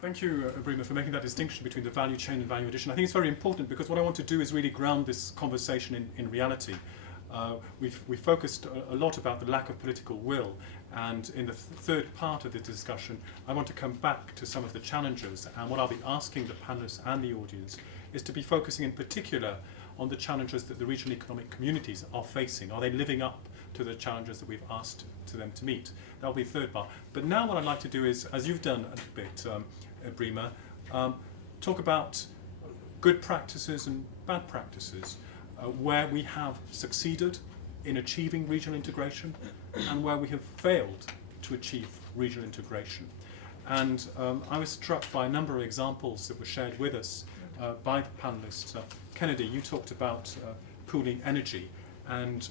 Thank you, Abrima, for making that distinction between the value chain and value addition. I think it's very important because what I want to do is really ground this conversation in reality. We've focused a lot about the lack of political will, and in the third part of the discussion, I want to come back to some of the challenges, and what I'll be asking the panelists and the audience is to be focusing in particular on the challenges that the regional economic communities are facing. Are they living up to the challenges that we've asked to them to meet? That'll be the third part. But now what I'd like to do is, as you've done a bit, Abrima, talk about good practices and bad practices, where we have succeeded in achieving regional integration and where we have failed to achieve regional integration. And I was struck by a number of examples that were shared with us by the panelists. Kennedy, you talked about pooling energy, and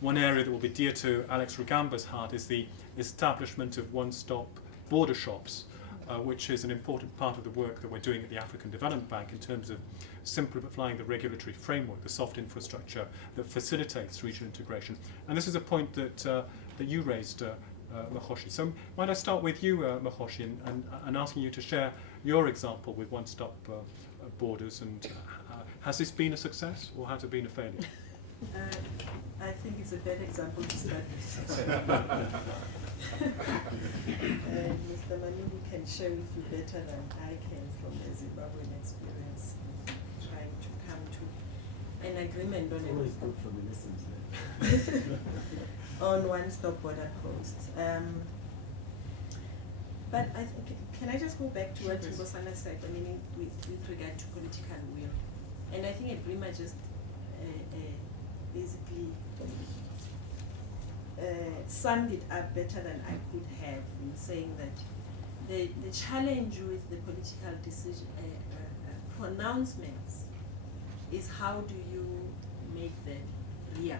one area that will be dear to Alex Rugamba's heart is the establishment of one-stop border shops, which is an important part of the work that we're doing at the African Development Bank in terms of simplifying the regulatory framework, the soft infrastructure that facilitates regional integration. And this is a point that that you raised, Makhoshi. So might I start with you, Makhoshi, and asking you to share your example with one-stop borders, and has this been a success or has it been a failure? I think it's a bad example to start with. Mr. Manubu can share with you better than I can from the Zimbabwean experience, trying to come to an agreement on always good for the lessons on one-stop border posts. But I think, can I just go back to what Nkosana said, I mean, with regard to political will? And I think Abrima just basically summed it up better than I could have in saying that the challenge with the political decision pronouncements is how do you make them real?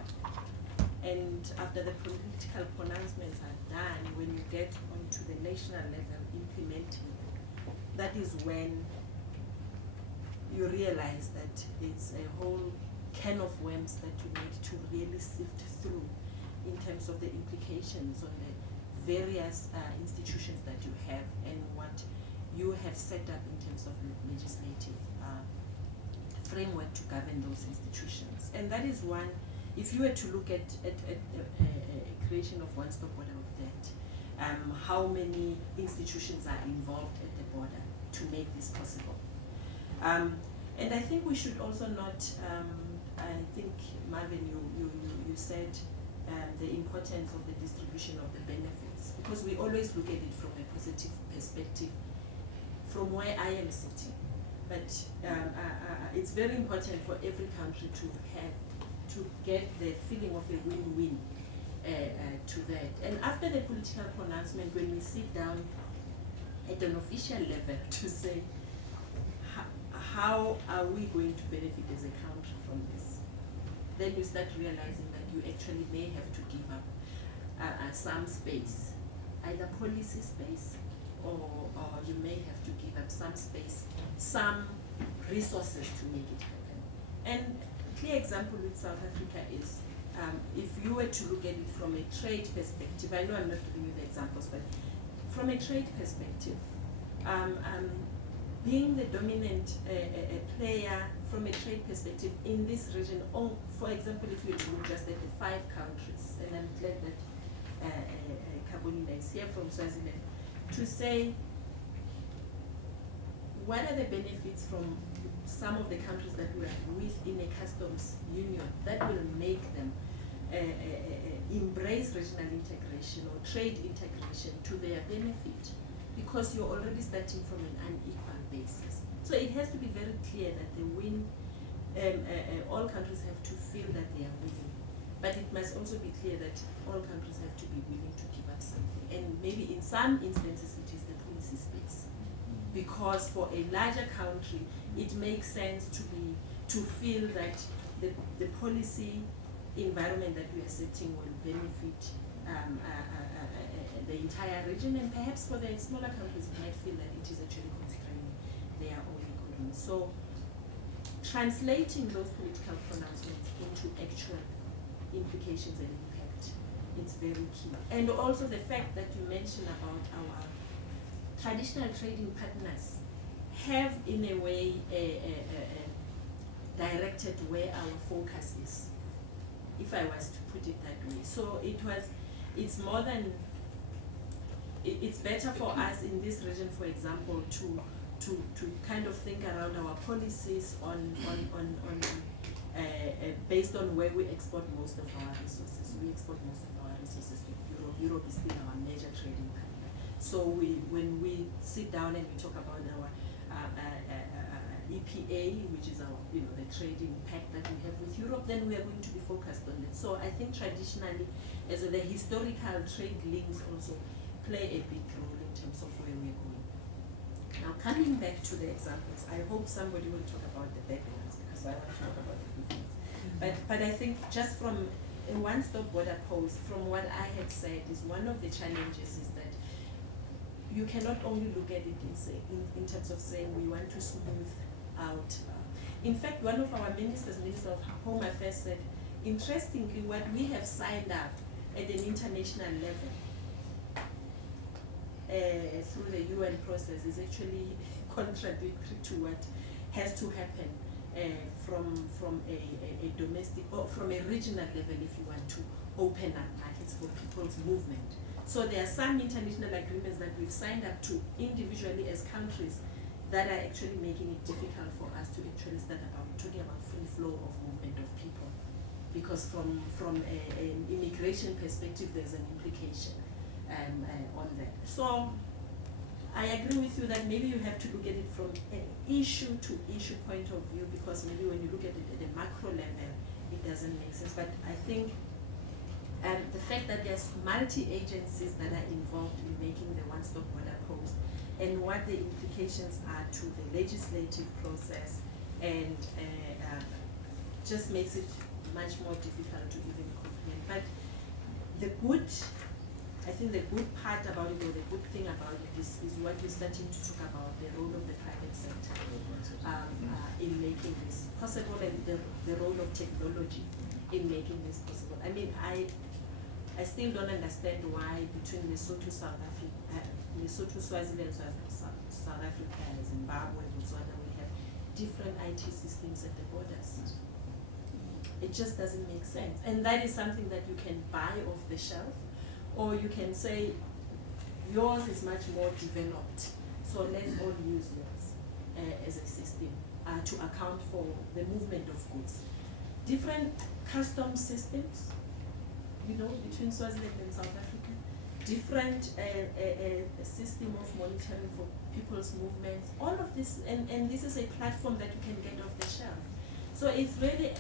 And after the political pronouncements are done, when you get onto the national level implementing them, that is when you realize that it's a whole can of worms that you need to really sift through in terms of the implications on the various institutions that you have and what you have set up in terms of legislative framework to govern those institutions. And that is one, if you were to look at creation of one-stop border of that, how many institutions are involved at the border to make this possible. And I think we should also not, I think, Marvin, you said the importance of the distribution of the benefits, because we always look at it from a positive perspective from where I am sitting. But it's very important for every country to get the feeling of a win-win to that. And after the political pronouncement, when we sit down at an official level to say, how are we going to benefit as a country from this? Then you start realizing that you actually may have to give up some space, either policy space, or you may have to give up some space, some resources to make it happen. And a clear example with South Africa is, if you were to look at it from a trade perspective, I know I'm not giving you the examples, but from a trade perspective, being the dominant player from a trade perspective in this region, for example, if you look just at the 5 countries, and I'm glad that Kabulina is here from Swaziland, to say what are the benefits from some of the countries that we are within a customs union that will make them embrace regional integration or trade integration to their benefit, because you're already starting from an unequal basis. So it has to be very clear that the win, all countries have to feel that they are winning, but it must also be clear that all countries have to be willing to give up something. And maybe in some instances it is the policy space, because for a larger country it makes sense to feel that the policy environment that we are setting will benefit the entire region, and perhaps for the smaller countries it might feel that it is actually constraining their own economy. So translating those political pronouncements into actual implications and impact, it's very key. And also the fact that you mentioned about our traditional trading partners have in a way directed where our focus is, if I was to put it that way. So it's more than, it's better for us in this region, for example, to kind of think around our policies on based on where we export most of our resources. We export most of our resources to Europe. Europe is still our major trading partner. So when we sit down and we talk about our EPA, which is our, the trading pact that we have with Europe, then we are going to be focused on it. So I think traditionally, as the historical trade links also play a big role in terms of where we're going. Now, coming back to the examples, I hope somebody will talk about the bad ones, because I want to talk about the good ones. But I think just from a one-stop border post, from what I had said, is one of the challenges is that you cannot only look at it in terms of saying we want to smooth out. In fact, one of our ministers, Minister of Home Affairs, said, interestingly, what we have signed up at an international level through the UN process is actually contradictory to what has to happen from a domestic, or from a regional level, if you want to open up markets for people's movement. So there are some international agreements that we've signed up to individually as countries that are actually making it difficult for us to actually start talking about free flow of movement of people. Because from an immigration perspective, there's an implication on that. So I agree with you that maybe you have to look at it from an issue to issue point of view, because maybe when you look at it at a macro level, it doesn't make sense. But I think the fact that there's multi-agencies that are involved in making the one-stop border post, and what the implications are to the legislative process, and just makes it much more difficult to even comprehend. But I think the good part about it, or the good thing about it, is what we're starting to talk about, the role of the private sector in making this possible, and the role of technology in making this possible. I mean, I still don't understand why between Lesotho, Swaziland, South Africa, Zimbabwe, Botswana, we have different IT systems at the borders. It just doesn't make sense. And that is something that you can buy off the shelf, or you can say, yours is much more developed, so let's all use yours as a system to account for the movement of goods. Different custom systems, between Swaziland and South Africa, different system of monitoring for people's movements, all of this, and this is a platform that you can get off the shelf. So it's really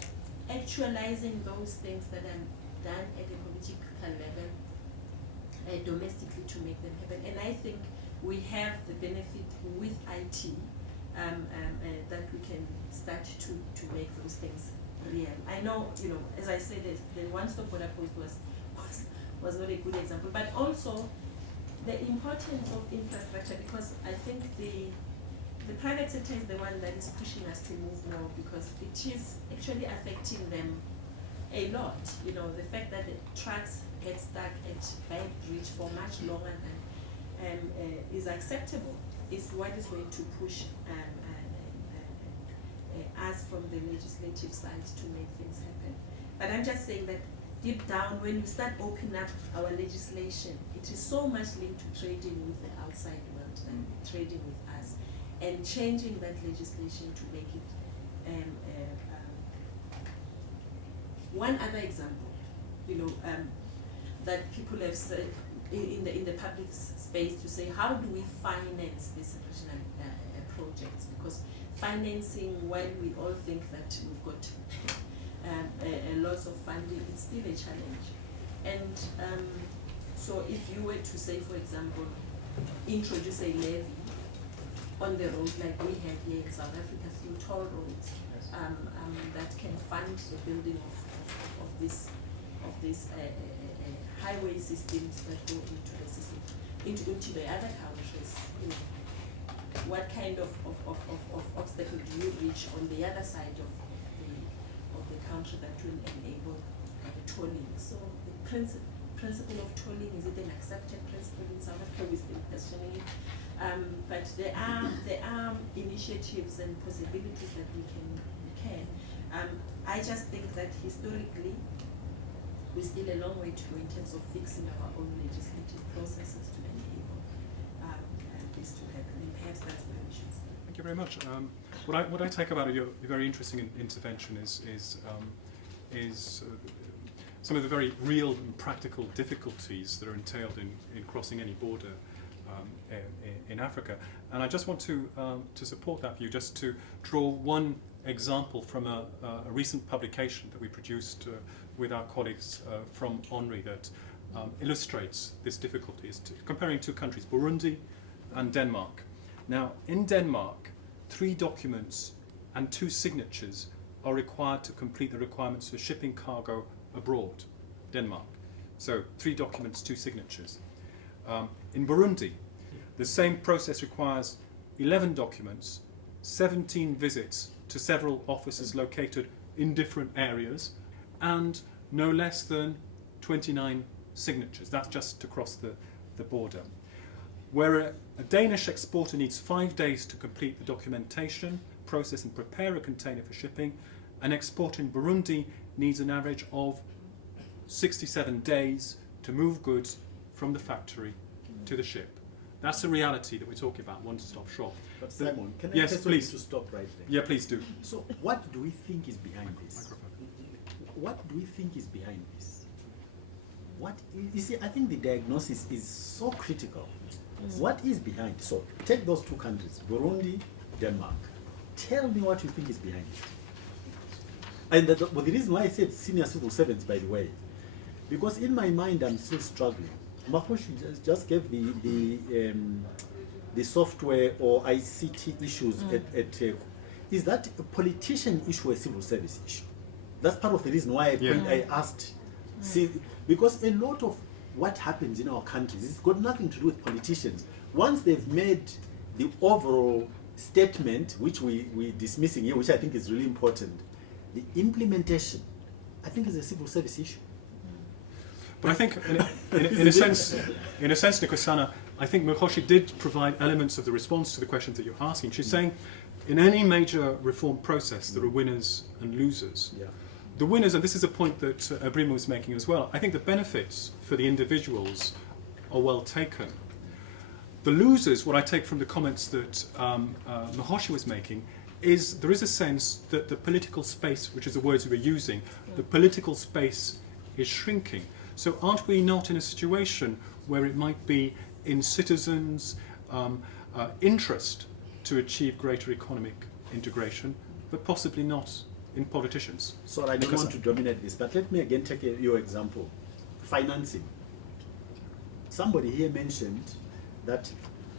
actualizing those things that are done at a political level, domestically, to make them happen. And I think we have the benefit with IT that we can start to make those things real. I know, as I said, the one-stop border post was not a good example, but also the importance of infrastructure, because I think the private sector is the one that is pushing us to move more, because it is actually affecting them a lot. The fact that the trucks get stuck at Bank Bridge for much longer than is acceptable is what is going to push us from the legislative side to make things happen. But I'm just saying that deep down, when you start opening up our legislation, it is so much linked to trading with the outside world than trading with us, and changing that legislation to make it. One other example, that people have said in the public space, to say, how do we finance these regional projects? Because financing, while we all think that we've got a lot of funding, it's still a challenge. And so if you were to say, for example, introduce a levy on the road like we have here in South Africa through toll roads, that can fund the building of this highway systems that go into the system, into the other countries. What kind of obstacle do you reach on the other side of the country that will enable the tolling? So the principle of tolling, is it an accepted principle in South Africa? We're still questioning it. But there are initiatives and possibilities that we can. I just think that historically, we're still a long way to go in terms of fixing our own legislative processes to enable this to happen. And perhaps that's where we should start. Thank you very much. What I take about your very interesting intervention is some of the very real and practical difficulties that are entailed in crossing any border in Africa. And I just want to support that view, just to draw one example from a recent publication that we produced with our colleagues from ONRI that illustrates this difficulty. It's comparing two countries, Burundi and Denmark. Now, in Denmark, 3 documents and 2 signatures are required to complete the requirements for shipping cargo abroad, Denmark. So 3 documents, 2 signatures. In Burundi, the same process requires 11 documents, 17 visits to several offices located in different areas, and no less than 29 signatures. That's just to cross the border. Where a Danish exporter needs 5 days to complete the documentation, process and prepare a container for shipping, an exporter in Burundi needs an average of 67 days to move goods from the factory to the ship. That's the reality that we're talking about, one-stop shop. But Simon, can I yes, just please. to stop right there? Yeah, please do. So what do we think is behind this? Microphone. What do we think is behind this? You see, I think the diagnosis is so critical. What is behind? So take those 2 countries, Burundi, Denmark. Tell me what you think is behind it. And but the reason why I said senior civil servants, by the way, because in my mind I'm still struggling. Mahoshi just gave the software or ICT issues is that a politician issue or a civil service issue? That's part of the reason why I asked. See, because a lot of what happens in our countries, it's got nothing to do with politicians. Once they've made the overall statement, which we're dismissing here, which I think is really important, the implementation, I think, is a civil service issue. But I think, in a sense, Nikosana, I think Mahoshi did provide elements of the response to the questions that you're asking. She's saying, in any major reform process, there are winners and losers. Yeah. The winners, and this is a point that Brima was making as well, I think the benefits for the individuals are well taken. The losers, what I take from the comments that Mahoshi was making, is there is a sense that the political space, which is the words we were using, the political space is shrinking. So aren't we not in a situation where it might be in citizens' interest to achieve greater economic integration, but possibly not in politicians? So I don't want to dominate this, but let me again take your example. Financing. Somebody here mentioned that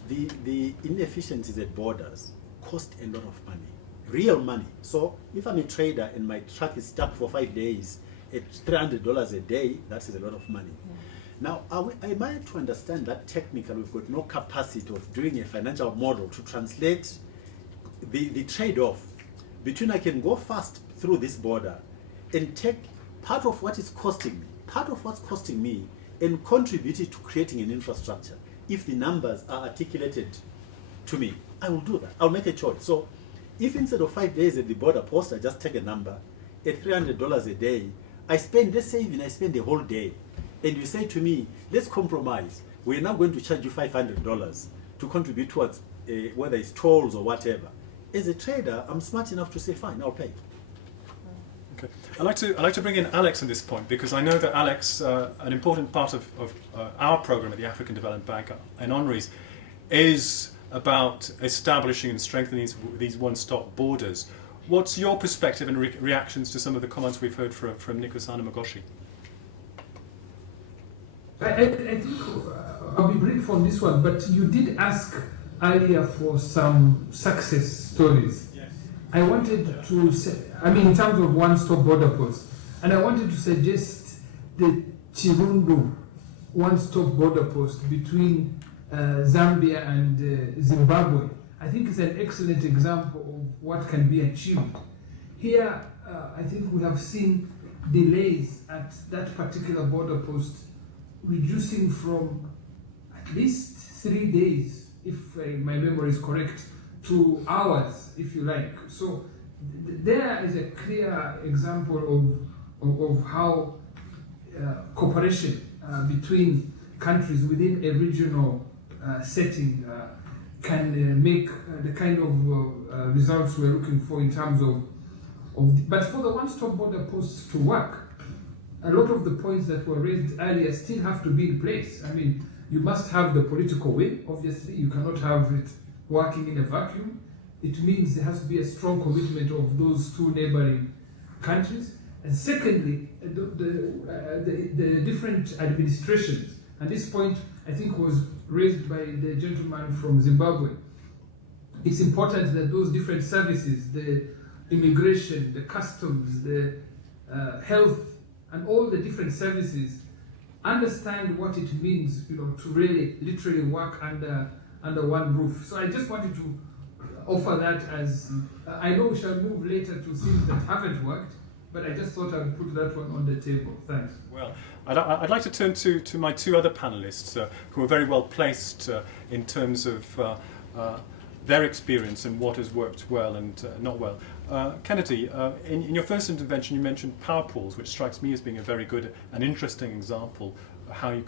the inefficiencies at borders cost a lot of money, real money. So if I'm a trader and my truck is stuck for 5 days at $300 a day, that is a lot of money. Now, am I to understand that technically we've got no capacity of doing a financial model to translate the trade-off between I can go fast through this border and take part of what is costing me, part of what's costing me, and contribute it to creating an infrastructure? If the numbers are articulated to me, I will do that. I'll make a choice. So if instead of 5 days at the border post, I just take a number at $300 a day, let's say even I spend the whole day, and you say to me, let's compromise. We're now going to charge you $500 to contribute towards whether it's tolls or whatever. As a trader, I'm smart enough to say, fine, I'll pay. Okay. I'd like to bring in Alex on this point, because I know that Alex, an important part of our program at the African Development Bank and ONRI's is about establishing and strengthening these one-stop borders. What's your perspective and reactions to some of the comments we've heard from Nikosana Magoshi? I think I'll be brief on this one, but you did ask earlier for some success stories. Yes. I wanted to say, in terms of one-stop border post, and I wanted to suggest the Chirundu one-stop border post between Zambia and Zimbabwe. I think it's an excellent example of what can be achieved. Here, I think we have seen delays at that particular border post reducing from at least 3 days if my memory is correct, to hours, if you like. So there is a clear example of how cooperation between countries within a regional setting can make the kind of results we're looking for in terms of but for the one-stop border posts to work, a lot of the points that were raised earlier still have to be in place. I mean, you must have the political will, obviously. You cannot have it working in a vacuum. It means there has to be a strong commitment of those two neighboring countries. And secondly, the different administrations. And this point, I think, was raised by the gentleman from Zimbabwe. It's important that those different services, the immigration, the customs, the health, and all the different services understand what it means, to really literally work under one roof. So I just wanted to offer that as, I know we shall move later to things that haven't worked, but I just thought I'd put that one on the table. Thanks. Well, I'd like to turn to my two other panelists who are very well placed in terms of their experience and what has worked well and not well. Kennedy, in your first intervention you mentioned power pools, which strikes me as being a very good and interesting example of how you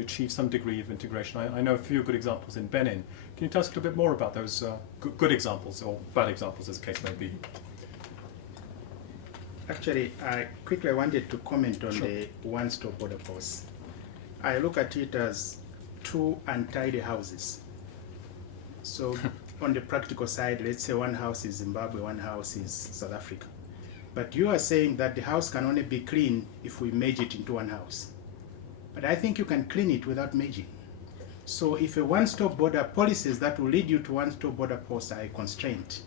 achieve some degree of integration. I know a few good examples in Benin. Can you tell us a little bit more about those good examples, or bad examples as the case may be? Actually, I quickly wanted to comment on the one-stop border posts. I look at it as two untidy houses. So on the practical side, let's say one house is Zimbabwe, one house is South Africa. But you are saying that the house can only be clean if we merge it into one house. But I think you can clean it without merging. So if a one-stop border policies that will lead you to one-stop border posts are a constraint,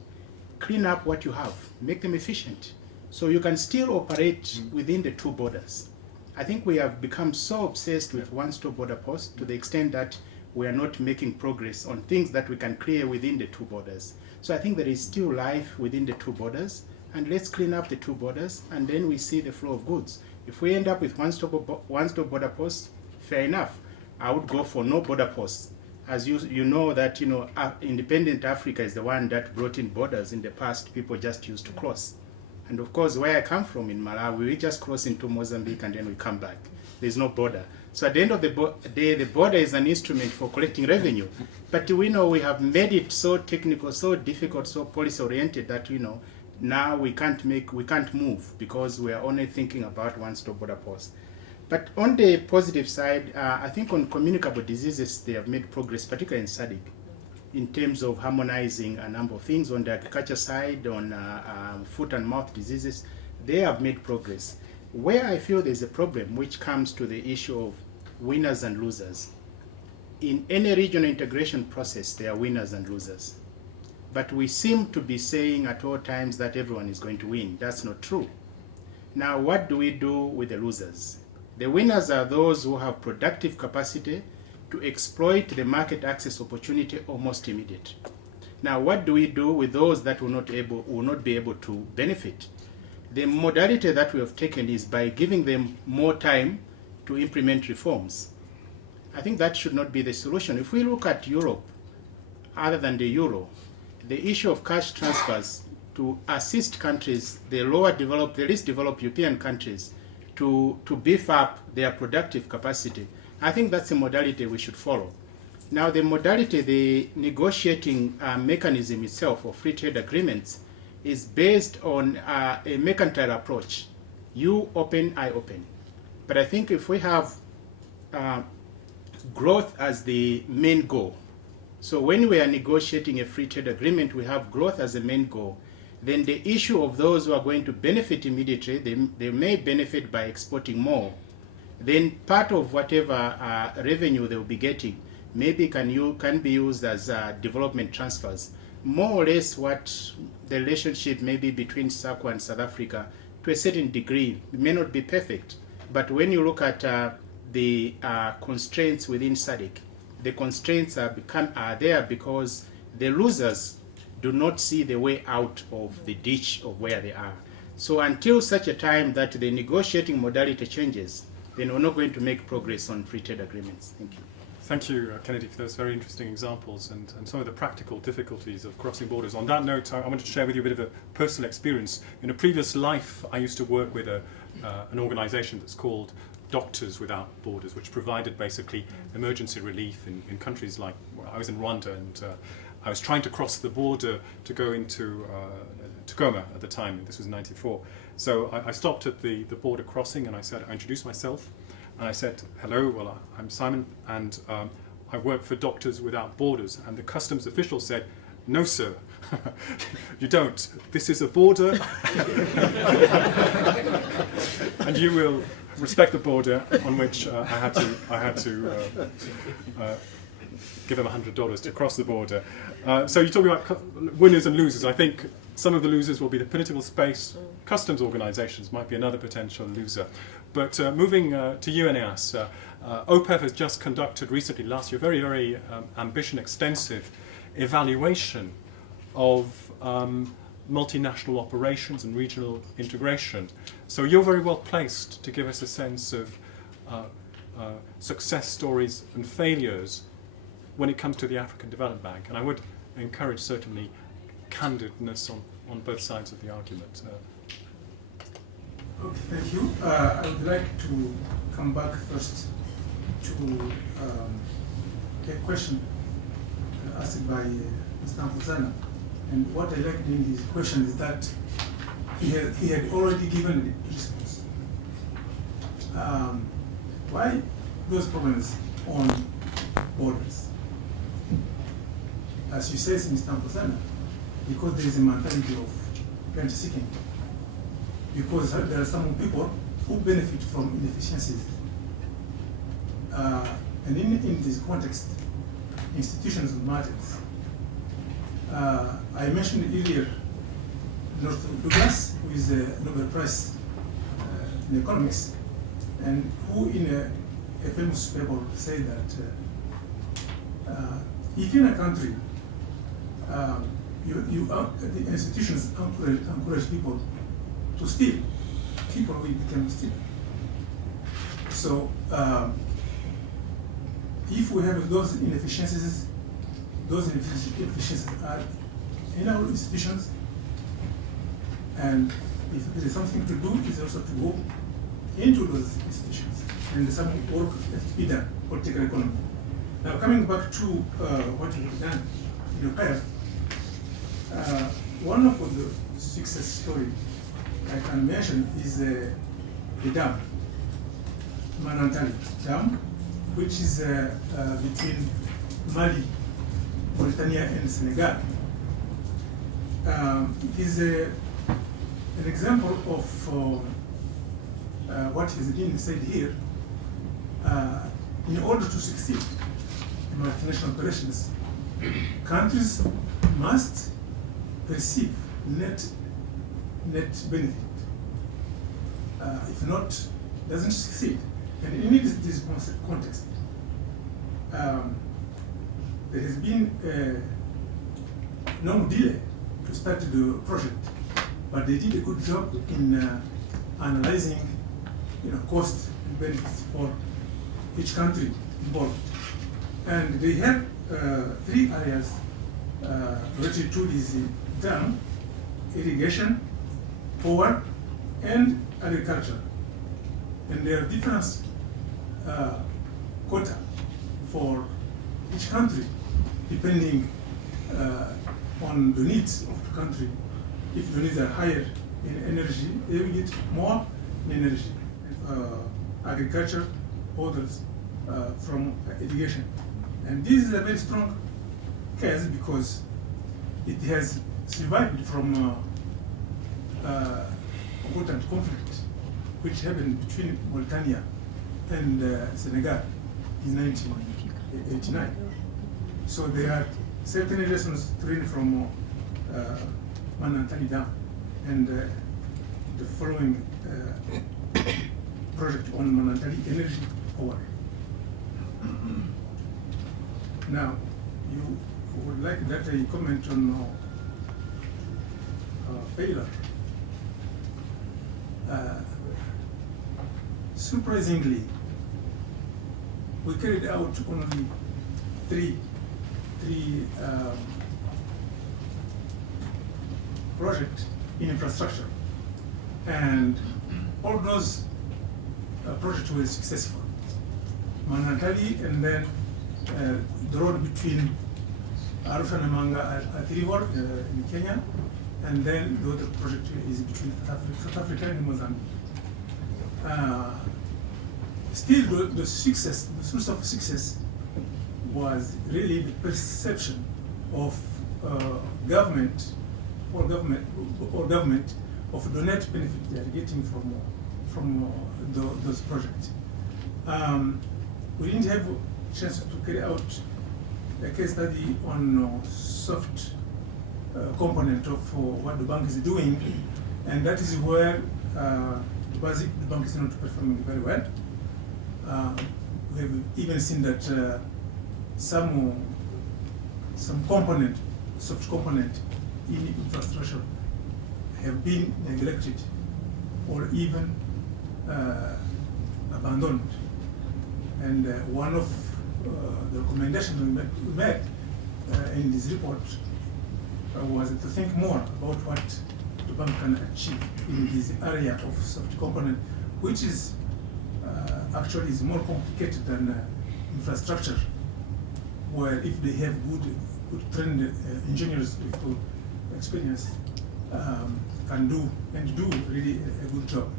clean up what you have, make them efficient, so you can still operate within the two borders. I think we have become so obsessed with one-stop border posts to the extent that we are not making progress on things that we can clear within the two borders. So I think there is still life within the two borders, and let's clean up the two borders, and then we see the flow of goods. If we end up with one-stop border posts, fair enough. I would go for no border posts. As you know that independent Africa is the one that brought in borders. In the past, people just used to cross. And of course, where I come from in Malawi, we just cross into Mozambique and then we come back. There's no border. So at the end of the day, the border is an instrument for collecting revenue. But we know we have made it so technical, so difficult, so policy-oriented that now we can't move because we are only thinking about one-stop border posts. But on the positive side, I think on communicable diseases, they have made progress, particularly in SADC, in terms of harmonizing a number of things. On the agriculture side, on foot and mouth diseases, they have made progress. Where I feel there's a problem, which comes to the issue of winners and losers. In any regional integration process, there are winners and losers. But we seem to be saying at all times that everyone is going to win. That's not true. Now, what do we do with the losers? The winners are those who have productive capacity to exploit the market access opportunity almost immediately. Now, what do we do with those that will not be able to benefit? The modality that we have taken is by giving them more time to implement reforms. I think that should not be the solution. If we look at Europe, other than the euro, the issue of cash transfers to assist countries, the least developed European countries, to beef up their productive capacity, I think that's a modality we should follow. Now, the modality, the negotiating mechanism itself of free trade agreements is based on a mercantile approach. You open, I open. But I think if we have growth as the main goal, so when we are negotiating a free trade agreement, we have growth as the main goal, then the issue of those who are going to benefit immediately, they may benefit by exporting more. Then part of whatever revenue they will be getting maybe can be used as development transfers. More or less what the relationship may be between SACO and South Africa, to a certain degree, it may not be perfect. But when you look at the constraints within SADC, the constraints are there because the losers do not see the way out of the ditch of where they are. So until such a time that the negotiating modality changes, then we're not going to make progress on free trade agreements. Thank you. Thank you, Kennedy, for those very interesting examples and some of the practical difficulties of crossing borders. On that note, I wanted to share with you a bit of a personal experience. In a previous life, I used to work with an organisation that's called Doctors Without Borders, which provided basically emergency relief in countries like, well, I was in Rwanda, and I was trying to cross the border to go into Tacoma at the time. This was in '94. So I stopped at the border crossing, and I introduced myself. And I said, hello, well, I'm Simon, and I work for Doctors Without Borders. And the customs official said, no, sir, you don't. This is a border, and you will respect the border, on which I had to give them $100 to cross the border. So you're talking about winners and losers. I think some of the losers will be the political space. Customs organisations might be another potential loser. But moving to you, Eneas, OPEF has just conducted recently, last year, a very, very ambition-extensive evaluation of multinational operations and regional integration. So you're very well placed to give us a sense of success stories and failures when it comes to the African Development Bank. And I would encourage certainly candidness on both sides of the argument. Okay, thank you. I would like to come back first to a question asked by Mr. Mpuzana. And what I liked in his question is that he had already given a response. Why those problems on borders? As you say, Mr. Mpuzana, because there is a mentality of rent seeking. Because there are some people who benefit from inefficiencies. And in this context, institutions matters. I mentioned earlier North Douglas, who is a Nobel Prize in economics, and who in a famous paper said that if in a country the institutions encourage people to steal, people will become stealers. So if we have those inefficiencies are in our institutions, and if there is something to do, it is also to go into those institutions, and some work has to be done, political economy. Now coming back to what you have done in your pair, one of the success stories I can mention is the dam, Manantali Dam, which is between Mali, Mauritania, and Senegal. It is an example of what has been said here. In order to succeed in multinational operations, countries must receive net benefit. If not, doesn't succeed. And in this context, there has been no delay to start the project, but they did a good job in analyzing, cost and benefits for each country involved. And they have 3 areas related to this dam: irrigation, power, and agriculture. And there are different quota for each country, depending on the needs of the country. If the needs are higher in energy, they will get more in energy. Agriculture, others from irrigation. And this is a very strong case because it has survived from important conflict which happened between Mauritania and Senegal in 1989. So there are certain lessons learned from Manantali Dam and the following project on Manantali energy power. Now, you would like that I comment on failure. Surprisingly, we carried out only three projects in infrastructure, and all those projects were successful. Manantali, and then the road between Arusha and Namanga at River in Kenya, and then the other project is between South Africa and Mozambique. Still, the success, the source of success, was really the perception of government of the net benefit they are getting from those projects. We didn't have a chance to carry out a case study on soft component of what the bank is doing, and that is where the bank is not performing very well. We have even seen that some component, soft component in infrastructure have been neglected or even abandoned. And one of the recommendations we made in this report was to think more about what the bank can achieve in this area of soft component, which is actually is more complicated than infrastructure, where if they have good trained engineers with good experience can do really a good job.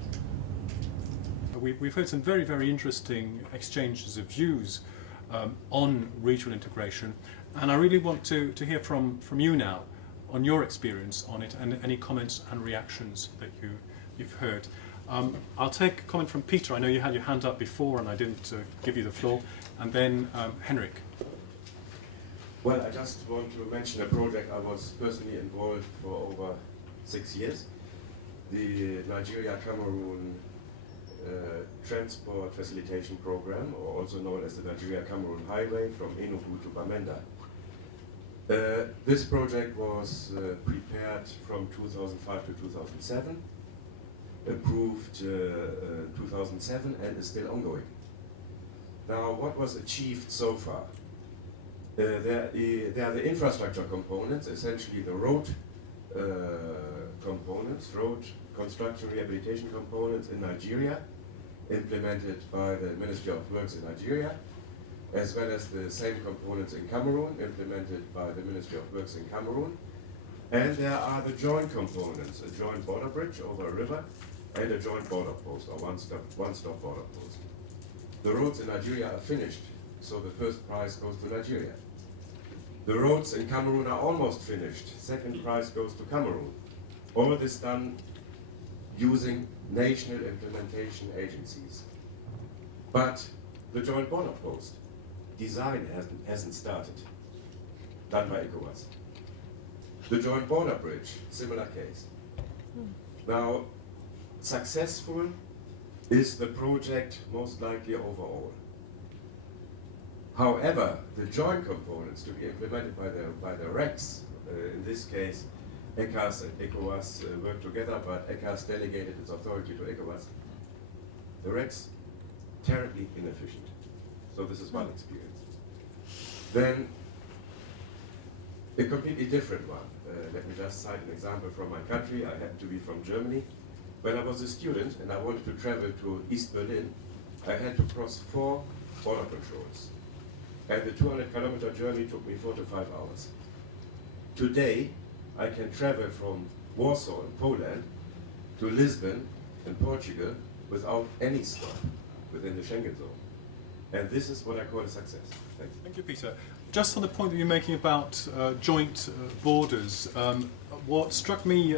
We've heard some very, very interesting exchanges of views on regional integration, and I really want to hear from you now on your experience on it and any comments and reactions that you've heard. I'll take a comment from Peter. I know you had your hand up before and I didn't give you the floor, and then Henrik. Well, I just want to mention a project I was personally involved for over 6 years, the Nigeria-Cameroon Transport Facilitation Program, or also known as the Nigeria-Cameroon Highway from Enugu to Bamenda. This project was prepared from 2005 to 2007, approved 2007, and is still ongoing. Now, what was achieved so far? There are the infrastructure components, essentially the road components, road construction rehabilitation components in Nigeria, implemented by the Ministry of Works in Nigeria, as well as the same components in Cameroon, implemented by the Ministry of Works in Cameroon. And there are the joint components, a joint border bridge over a river, and a joint border post, or one-stop border post. The roads in Nigeria are finished, so the first prize goes to Nigeria. The roads in Cameroon are almost finished. Second prize goes to Cameroon. All this done using national implementation agencies. But the joint border post design hasn't started, done by ECOWAS. The joint border bridge, similar case. Now, successful is the project most likely overall. However, the joint components to be implemented by the RECs, in this case, ECAS and ECOWAS work together, but ECAS delegated its authority to ECOWAS. The RECs, terribly inefficient. So this is one experience. Then, a completely different one. Let me just cite an example from my country. I happen to be from Germany. When I was a student and I wanted to travel to East Berlin, I had to cross 4 border controls. And the 200-kilometer journey took me 4 to 5 hours. Today, I can travel from Warsaw in Poland to Lisbon in Portugal without any stop within the Schengen zone. And this is what I call a success. Thanks. Thank you, Peter. Just on the point that you're making about joint borders, what struck me,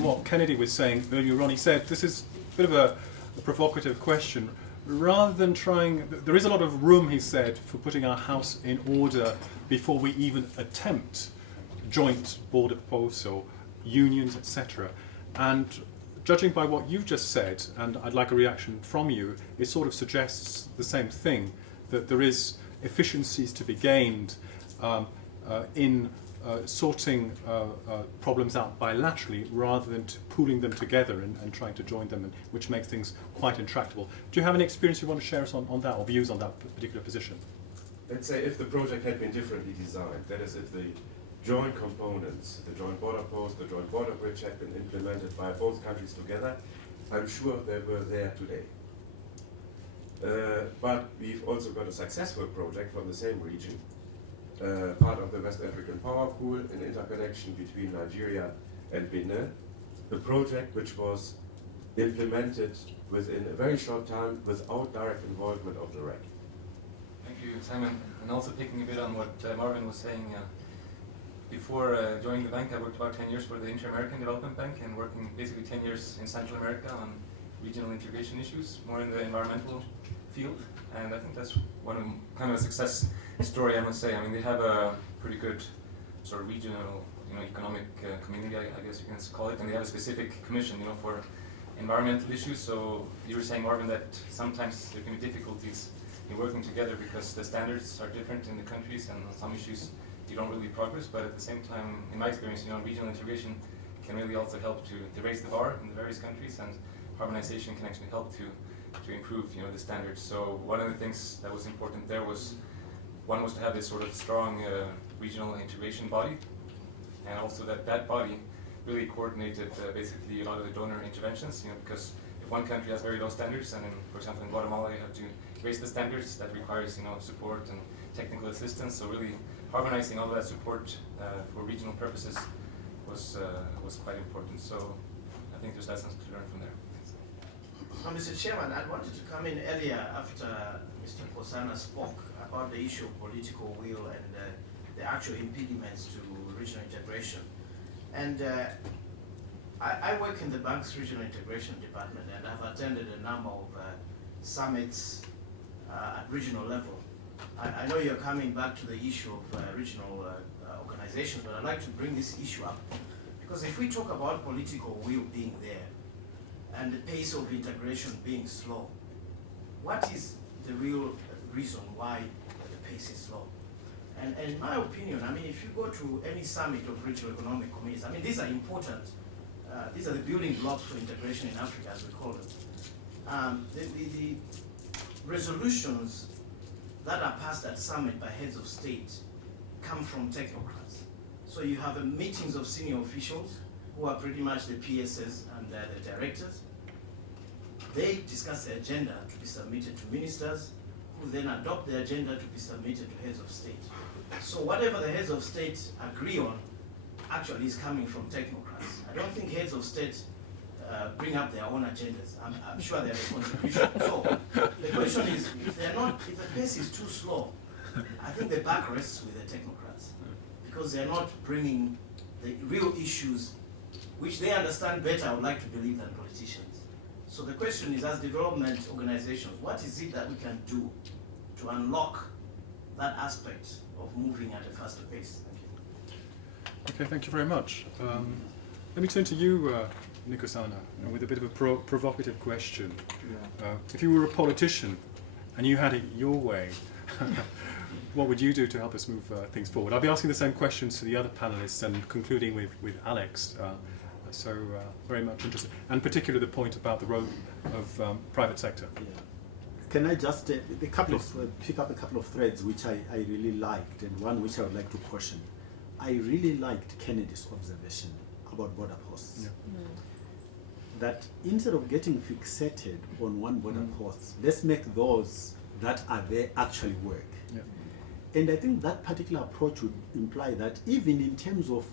what Kennedy was saying earlier on, he said this is a bit of a provocative question. Rather than trying, there is a lot of room, he said, for putting our house in order before we even attempt joint border posts or unions, etc. And judging by what you've just said, and I'd like a reaction from you, it sort of suggests the same thing, that there is efficiencies to be gained in sorting problems out bilaterally rather than pooling them together and trying to join them, which makes things quite intractable. Do you have any experience you want to share us on that, or views on that particular position? Let's say if the project had been differently designed, that is, if the joint components, the joint border post, the joint border bridge had been implemented by both countries together, I'm sure they were there today. But we've also got a successful project from the same region, part of the West African Power Pool, an interconnection between Nigeria and Benin, a project which was implemented within a very short time without direct involvement of the REC. Thank you, Simon. And also picking a bit on what Marvin was saying, before joining the bank, I worked about 10 years for the Inter-American Development Bank and working basically 10 years in Central America on regional integration issues, more in the environmental field. And I think that's one of kind of a success story, I must say. I mean, they have a pretty good sort of regional, economic community, I guess you can call it, and they have a specific commission, for environmental issues. So you were saying, Marvin, that sometimes there can be difficulties in working together because the standards are different in the countries, and on some issues you don't really progress. But at the same time, in my experience, regional integration can really also help to raise the bar in the various countries, and harmonization can actually help to improve, the standards. So one of the things that was important there was, one was to have this sort of strong regional integration body, and also that body really coordinated basically a lot of the donor interventions, because if one country has very low standards, and for example in Guatemala you have to raise the standards, that requires support and technical assistance. So really harmonizing all of that support for regional purposes was quite important. So I think there's lessons to learn from there. Mr. Chairman, I wanted to come in earlier after Mr. Kosana spoke about the issue of political will and the actual impediments to regional integration. And I work in the bank's regional integration department, and I've attended a number of summits at regional level. I know you're coming back to the issue of regional organizations, but I'd like to bring this issue up, because if we talk about political will being there and the pace of integration being slow, what is the real reason why the pace is slow? And in my opinion, I mean, if you go to any summit of regional economic communities, I mean, these are important, these are the building blocks for integration in Africa, as we call it. The resolutions that are passed at summit by heads of state come from technocrats. So you have meetings of senior officials who are pretty much the PSs and the directors. They discuss the agenda to be submitted to ministers, who then adopt the agenda to be submitted to heads of state. So whatever the heads of state agree on actually is coming from technocrats. I don't think heads of state bring up their own agendas. I'm sure they have a contribution. So the question is, if the pace is too slow, I think the back rests with the technocrats, because they're not bringing the real issues which they understand better, I would like to believe, than politicians. So the question is, as development organizations, what is it that we can do to unlock that aspect of moving at a faster pace? Thank you. Okay, thank you very much. Let me turn to you, Nikosana, with a bit of a provocative question. If you were a politician and you had it your way, what would you do to help us move things forward? I'll be asking the same questions to the other panelists and concluding with Alex. So very much interested, and particularly the point about the role of private sector. Yeah. Can I just pick up a couple of threads which I really liked, and one which I would like to caution. I really liked Kennedy's observation about border posts. Yeah. That instead of getting fixated on one border post, let's make those that are there actually work. Yeah. And I think that particular approach would imply that even in terms of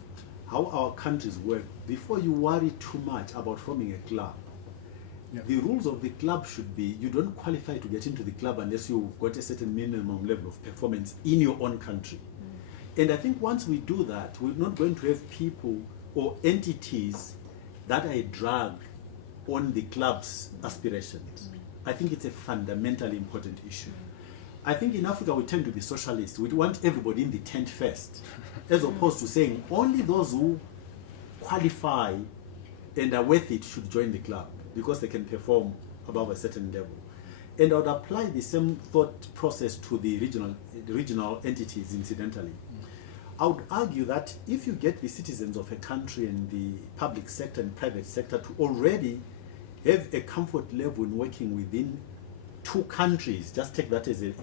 how our countries work, before you worry too much about forming a club, the rules of the club should be, you don't qualify to get into the club unless you've got a certain minimum level of performance in your own country. And I think once we do that, we're not going to have people or entities that are a drag on the club's aspirations. I think it's a fundamentally important issue. I think in Africa we tend to be socialists. We want everybody in the tent first, as opposed to saying only those who qualify and are worth it should join the club because they can perform above a certain level. And I would apply the same thought process to the regional entities, incidentally. I would argue that if you get the citizens of a country and the public sector and private sector to already have a comfort level in working within two countries, just take that as a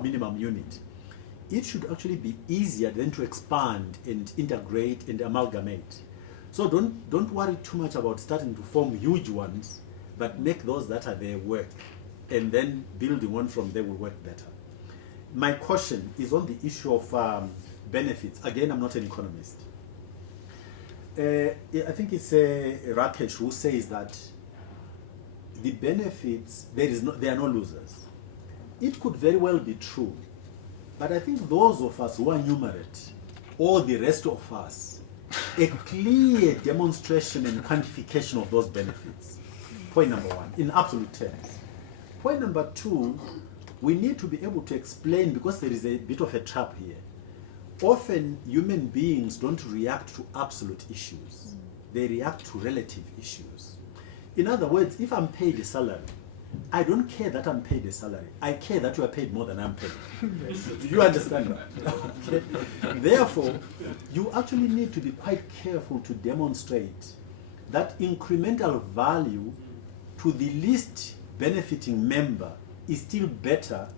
minimum unit, it should actually be easier then to expand and integrate and amalgamate. So don't worry too much about starting to form huge ones, but make those that are there work, and then building one from there will work better. My question is on the issue of benefits. Again, I'm not an economist. I think it's Rakesh who says that the benefits, there are no losers. It could very well be true, but I think those of us who are numerate, or the rest of us, a clear demonstration and quantification of those benefits. Point number one, in absolute terms. Point number two, we need to be able to explain, because there is a bit of a trap here. Often human beings don't react to absolute issues. They react to relative issues. In other words, if I'm paid a salary, I don't care that I'm paid a salary. I care that you are paid more than I'm paid. Do you understand that? Okay. Therefore, you actually need to be quite careful to demonstrate that incremental value to the least benefiting member is still better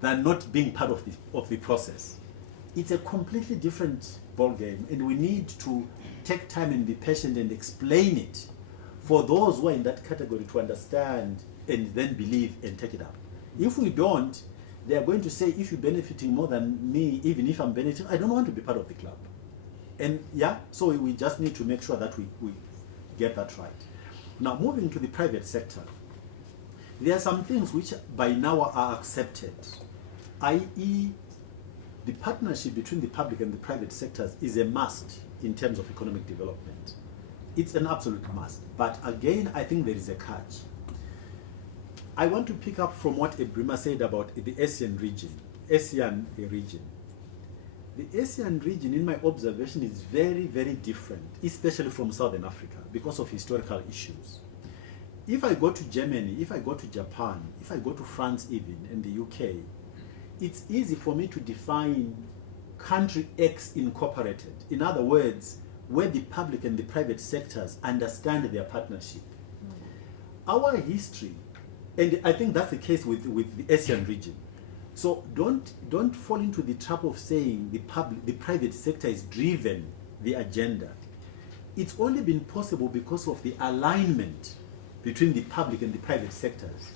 than not being part of the process. It's a completely different ballgame, and we need to take time and be patient and explain it for those who are in that category to understand and then believe and take it up. If we don't, they are going to say, if you're benefiting more than me, even if I'm benefiting, I don't want to be part of the club. And yeah, so we just need to make sure that we get that right. Now, moving to the private sector, there are some things which by now are accepted, i.e., the partnership between the public and the private sectors is a must in terms of economic development. It's an absolute must. But again, I think there is a catch. I want to pick up from what Ebrima said about the ASEAN region. The ASEAN region, in my observation, is very, very different, especially from Southern Africa, because of historical issues. If I go to Germany, if I go to Japan, if I go to France even, and the UK, it's easy for me to define country X incorporated. In other words, where the public and the private sectors understand their partnership. Our history, and I think that's the case with the ASEAN region. So don't fall into the trap of saying the private sector is driven the agenda. It's only been possible because of the alignment between the public and the private sectors.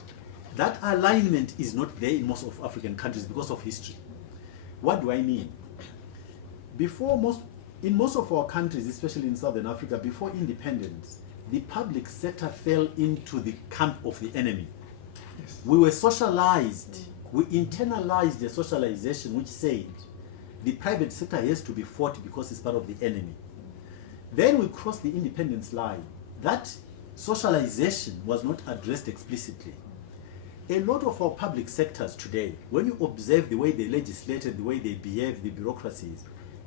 That alignment is not there in most of African countries because of history. What do I mean? In most of our countries, especially in Southern Africa, before independence, the public sector fell into the camp of the enemy. Yes. We were socialized. We internalized the socialization which said the private sector has to be fought because it's part of the enemy. Then we crossed the independence line. That socialization was not addressed explicitly. A lot of our public sectors today, when you observe the way they legislated, the way they behave, the bureaucracies,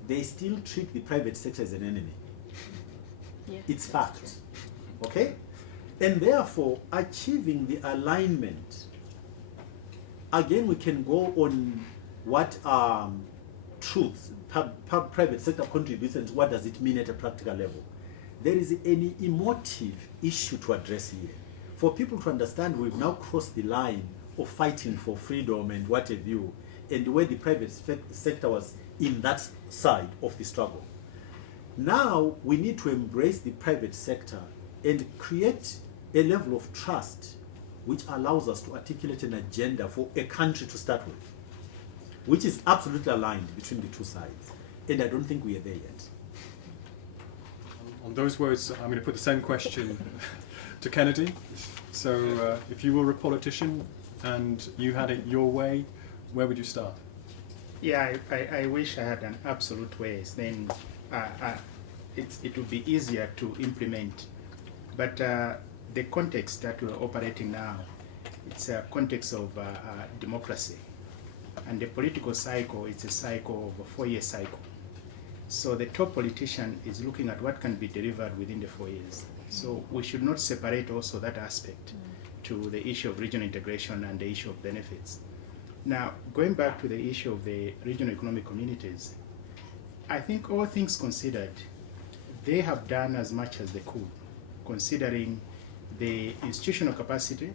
they still treat the private sector as an enemy. Yeah, it's fact. Okay? And therefore, achieving the alignment, again, we can go on what truths private sector contributes and what does it mean at a practical level. There is an emotive issue to address here. For people to understand, we've now crossed the line of fighting for freedom and what have you, and where the private sector was in that side of the struggle. Now we need to embrace the private sector and create a level of trust which allows us to articulate an agenda for a country to start with, which is absolutely aligned between the two sides. And I don't think we are there yet. On those words, I'm going to put the same question to Kennedy. So if you were a politician and you had it your way, where would you start? Yeah, I wish I had an absolute way. Then it would be easier to implement. But the context that we're operating now, it's a context of democracy. And the political cycle, it's a cycle of a 4-year cycle. So the top politician is looking at what can be delivered within the 4 years. So we should not separate also that aspect to the issue of regional integration and the issue of benefits. Now, going back to the issue of the regional economic communities, I think all things considered, they have done as much as they could, considering the institutional capacity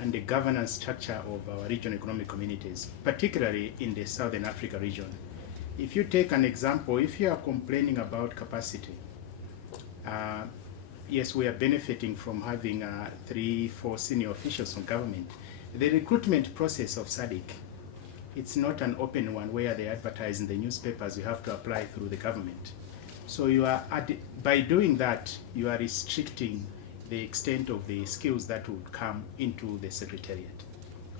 and the governance structure of our regional economic communities, particularly in the Southern Africa region. If you take an example, if you are complaining about capacity, yes, we are benefiting from having 3-4 senior officials from government. The recruitment process of SADC, it's not an open one where they advertise in the newspapers. You have to apply through the government. So you are by doing that, you are restricting the extent of the skills that would come into the secretariat.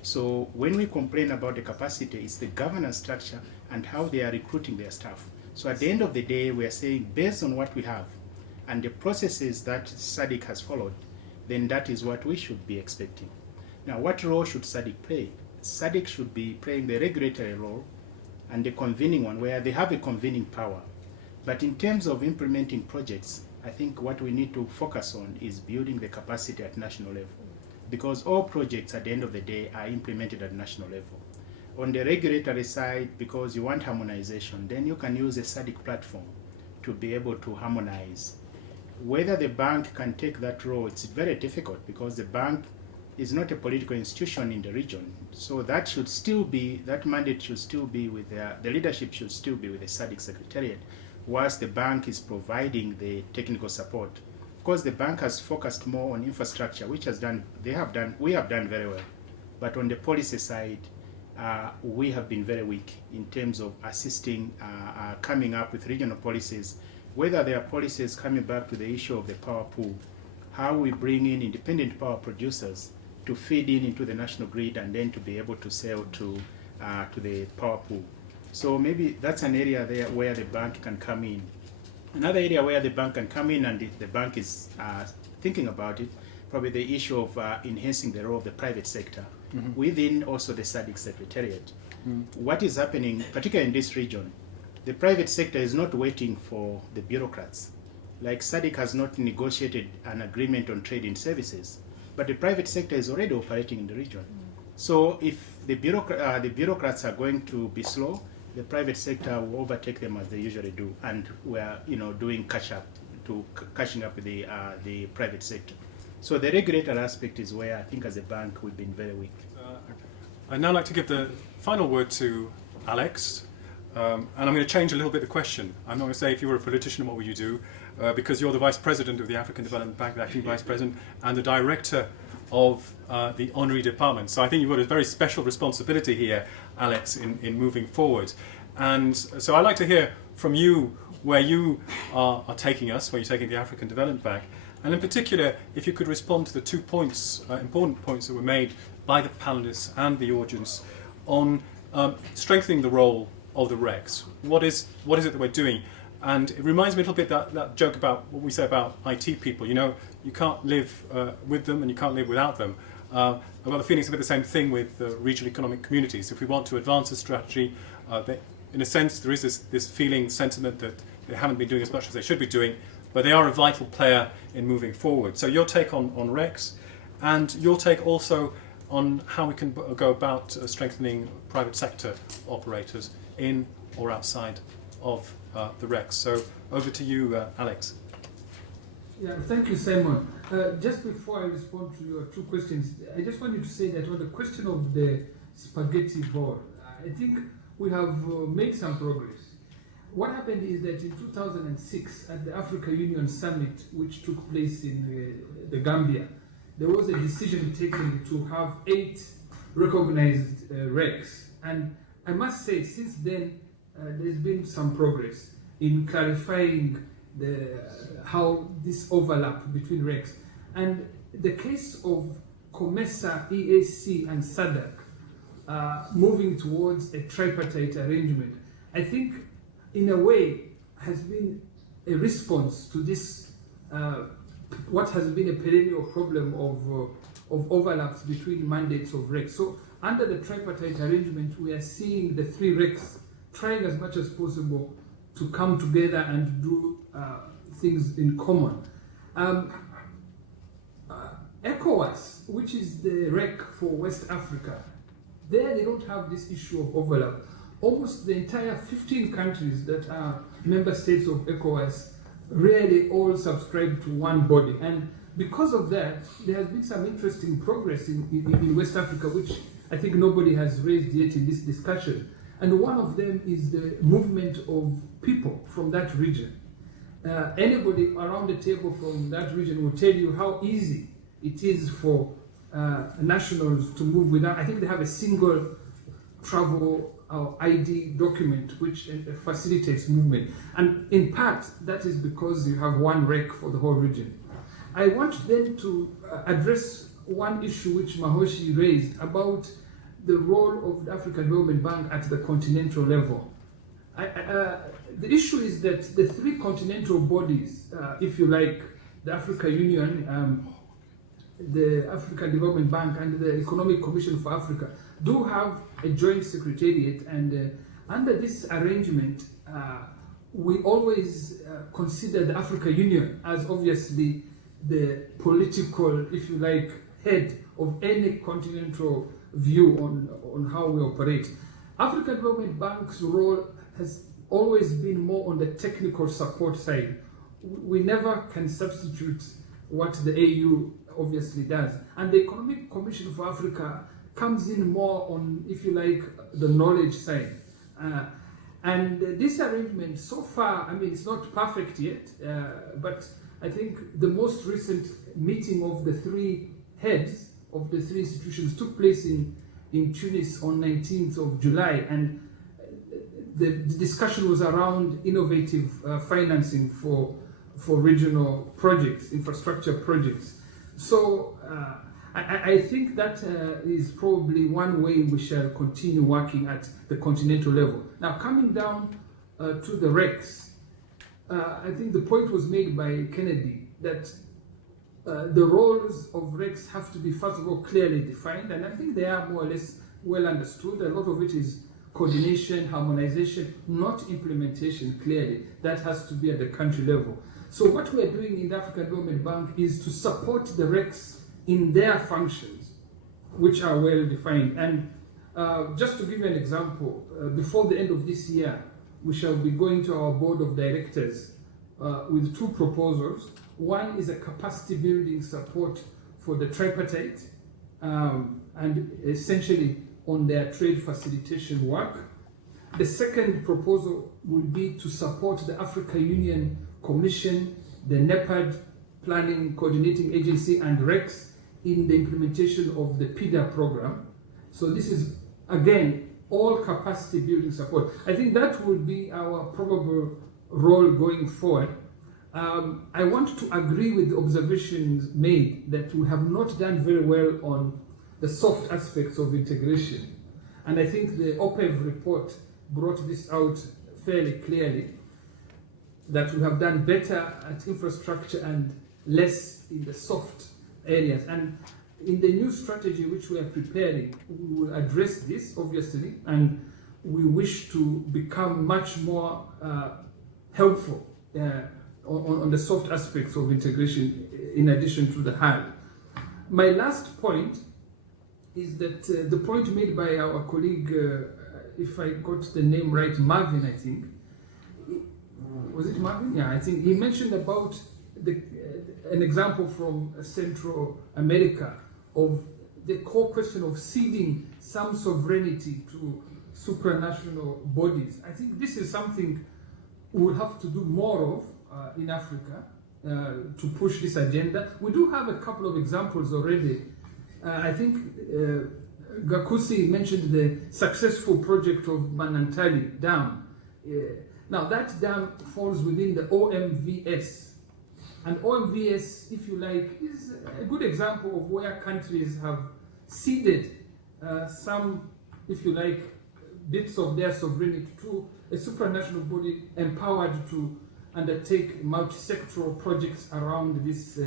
So when we complain about the capacity, it's the governance structure and how they are recruiting their staff. So at the end of the day, we are saying based on what we have and the processes that SADC has followed, then that is what we should be expecting. Now, what role should SADC play? SADC should be playing the regulatory role and the convening one, where they have a convening power. But in terms of implementing projects, I think what we need to focus on is building the capacity at national level, because all projects at the end of the day are implemented at national level. On the regulatory side, because you want harmonization, then you can use a SADC platform to be able to harmonize. Whether the bank can take that role, it's very difficult, because the bank is not a political institution in the region. So that should still be, that mandate should still be with the leadership should still be with the SADC Secretariat, whilst the bank is providing the technical support. Of course, the bank has focused more on infrastructure, which we have done very well. But on the policy side, we have been very weak in terms of assisting, coming up with regional policies, whether there are policies coming back to the issue of the power pool, how we bring in independent power producers to feed into the national grid and then to be able to sell to the power pool. So maybe that's an area there where the bank can come in. Another area where the bank can come in, and the bank is thinking about it, probably the issue of enhancing the role of the private sector within also the SADC Secretariat. What is happening, particularly in this region, the private sector is not waiting for the bureaucrats. Like SADC has not negotiated an agreement on trade in services, but the private sector is already operating in the region. So if the bureaucrats are going to be slow, the private sector will overtake them as they usually do, and we're doing catching up with the private sector. So the regulator aspect is where I think as a bank we've been very weak. I'd now like to give the final word to Alex, and I'm going to change a little bit the question. I'm not going to say if you were a politician what would you do, because you're the Vice President of the African Development Bank, the Acting Vice President, and the Director of the Honorary Department. So I think you've got a very special responsibility here, Alex, in moving forward. And so I'd like to hear from you where you are taking us, where you're taking the African Development Bank, and in particular, if you could respond to the 2 points, important points that were made by the panelists and the audience on strengthening the role of the RECs. What is it that we're doing? And it reminds me a little bit that joke about what we say about IT people. You can't live with them and you can't live without them. I've got the feeling it's a bit the same thing with regional economic communities. If we want to advance a strategy, in a sense there is this feeling, sentiment that they haven't been doing as much as they should be doing, but they are a vital player in moving forward. So your take on RECs, and your take also on how we can go about strengthening private sector operators in or outside of the RECs. So over to you, Alex. Yeah, thank you, Simon. Just before I respond to your two questions, I just wanted to say that on the question of the spaghetti ball, I think we have made some progress. What happened is that in 2006, at the Africa Union Summit, which took place in the Gambia, there was a decision taken to have 8 recognized RECs. And I must say, since then, there's been some progress in clarifying how this overlap between RECs. And the case of COMESA, EAC, and SADC moving towards a tripartite arrangement, I think, in a way, has been a response to this, what has been a perennial problem of overlaps between mandates of RECs. So under the tripartite arrangement, we are seeing the 3 RECs trying as much as possible to come together and do things in common. ECOWAS, which is the REC for West Africa, there they don't have this issue of overlap. almost the entire 15 countries that are member states of ECOWAS really all subscribe to one body. And because of that, there has been some interesting progress in West Africa, which I think nobody has raised yet in this discussion. And one of them is the movement of people from that region. Anybody around the table from that region will tell you how easy it is for nationals to move without. I think they have a single travel ID document which facilitates movement. And in part, that is because you have one rec for the whole region. I want then to address one issue which Mahoshi raised about the role of the African Development Bank at the continental level. The issue is that the three continental bodies, if you like, the Africa Union, the African Development Bank, and the Economic Commission for Africa, do have a joint secretariat, and under this arrangement, we always consider the Africa Union as obviously the political, if you like, head of any continental view on how we operate. African Development Bank's role has always been more on the technical support side. We never can substitute what the AU obviously does. And the Economic Commission for Africa comes in more on, if you like, the knowledge side. And this arrangement, so far, I mean, it's not perfect yet, but I think the most recent meeting of the three heads of the three institutions took place in Tunis on 19th of July, and the discussion was around innovative financing for regional projects, infrastructure projects. So I think that is probably one way we shall continue working at the continental level. Now, coming down to the RECs, I think the point was made by Kennedy that the roles of RECs have to be, first of all, clearly defined, and I think they are more or less well understood. A lot of it is coordination, harmonization, not implementation, clearly. That has to be at the country level. So what we are doing in the African Development Bank is to support the RECs in their functions, which are well defined. And just to give you an example, before the end of this year, we shall be going to our board of directors with two proposals. One is a capacity building support for the tripartite, and essentially on their trade facilitation work. The second proposal will be to support the Africa Union Commission, the NEPAD Planning Coordinating Agency, and RECs in the implementation of the PIDA program. So this is, again, all capacity building support. I think that will be our probable role going forward. I want to agree with the observations made that we have not done very well on the soft aspects of integration. And I think the OPEV report brought this out fairly clearly, that we have done better at infrastructure and less in the soft areas. And in the new strategy which we are preparing, we will address this, obviously, and we wish to become much more helpful on the soft aspects of integration in addition to the hard. My last point is that the point made by our colleague, if I got the name right, Marvin, I think. Was it Marvin? Yeah, I think he mentioned about an example from Central America of the core question of ceding some sovereignty to supranational bodies. I think this is something we will have to do more of in Africa to push this agenda. We do have a couple of examples already. I think Gakusi mentioned the successful project of Manantali Dam. Now that dam falls within the OMVS. And OMVS, if you like, is a good example of where countries have ceded some, if you like, bits of their sovereignty to a supranational body empowered to undertake multi-sectoral projects around this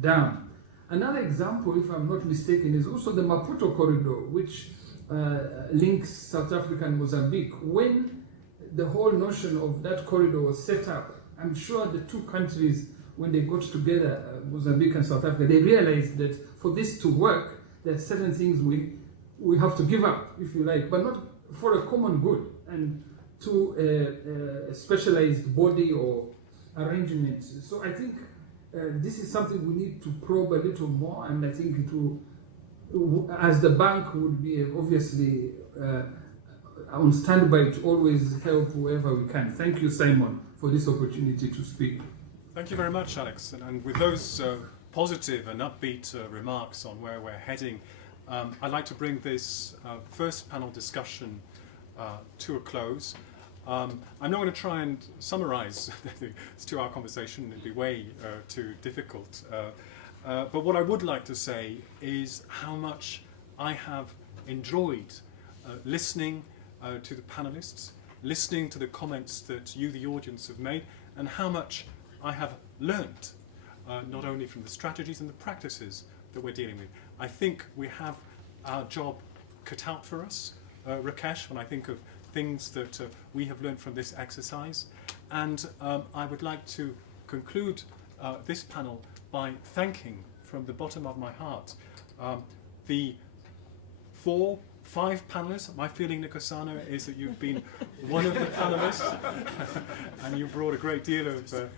dam. Another example, if I'm not mistaken, is also the Maputo corridor, which links South Africa and Mozambique. When the whole notion of that corridor was set up, I'm sure the two countries, when they got together, Mozambique and South Africa, they realized that for this to work, there are certain things we have to give up, if you like, but not for a common good and to a specialized body or arrangement. So I think this is something we need to probe a little more, and I think it will, as the bank would be obviously on standby to always help whoever we can. Thank you, Simon, for this opportunity to speak. Thank you very much, Alex. And with those positive and upbeat remarks on where we're heading, I'd like to bring this first panel discussion to a close. I'm not going to try and summarize this 2-hour conversation. It'd be way too difficult. But what I would like to say is how much I have enjoyed listening to the panelists, listening to the comments that you, the audience, have made, and how much I have learned, not only from the strategies and the practices that we're dealing with. I think we have our job cut out for us, Rakesh, when I think of things that we have learned from this exercise. And I would like to conclude this panel by thanking from the bottom of my heart the 5 panelists. My feeling, Nkosana, is that you've been one of the panelists and you've brought a great deal of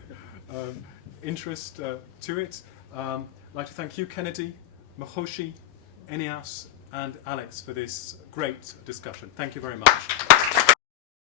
interest to it. I'd like to thank you, Kennedy, Mahoshi, Enias, and Alex for this great discussion. Thank you very much.